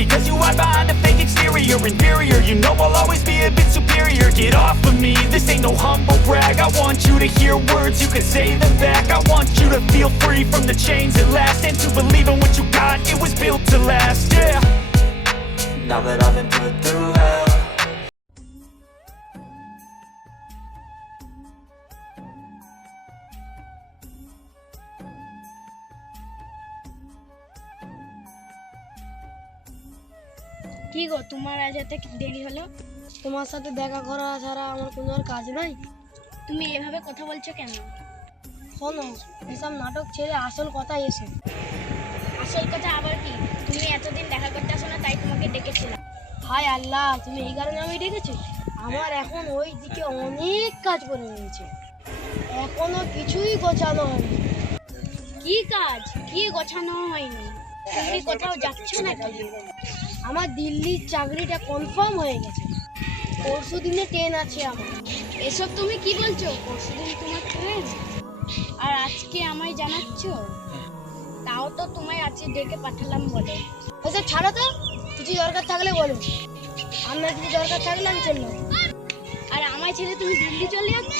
because you hide behind a fake exterior. Inferior, you know I'll always be a bit superior. Get off of me, this ain't no humble brag. I want you to hear words, you can say them back. I want you to feel free from the chains at last, and to believe in what you got, it was built to last, yeah. Now that I've been put through hell, কি গো, তোমার আজ এত দেরি হলো? তোমার সাথে দেখা করা ছাড়া আমার কোনো আর কাজ নাই। তুমি এভাবে কথা বলছো কেন? শোনো, এসব নাটক ছেড়ে আসল কথাই এসো। আসল কথা আবার কি? তুমি এতদিন দেখা করতে আসো না, তাই তোমাকে ডেকেছিলাম। হায় আল্লাহ, তুমি এই কারণে আমি ডেকেছি? আমার এখন ওই দিকে অনেক কাজ পড়ে রয়েছে, এখনো কিছুই গোছানো হয়নি। কি কাজ? কি গোছানো হয়নি? তুমি কোথাও যাচ্ছ নাকি? আমার দিল্লির চাকরিটা কনফার্ম হয়ে গেছে, পরশু দিনে ট্রেন আছে আমার। এসব তুমি কি বলছো? পরশুদিন তোমার ট্রেন, আর আজকে আমায় জানাচ্ছ? তাও তো তোমায় আজকে ডেকে পাঠালাম বলে। ওসব ছাড়ো তো, কিছু দরকার থাকলে বলো। আমার কিছু দরকার থাকলে আমি চললাম। আর আমায় ছেড়ে তুমি দিল্লি চলে যাচ্ছ,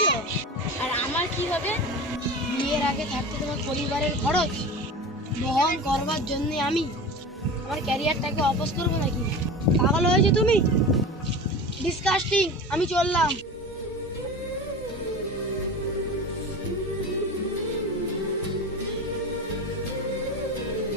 আর আমার কি হবে? বিয়ের আগে থাকতে তোমার পরিবারের খরচ বহন করবার জন্য আমি আমার ক্যারিয়ারটাকে অপোজ করবো নাকি? পাগল হয়েছো তুমি? ডিসকাস্টিং। আমি চললাম।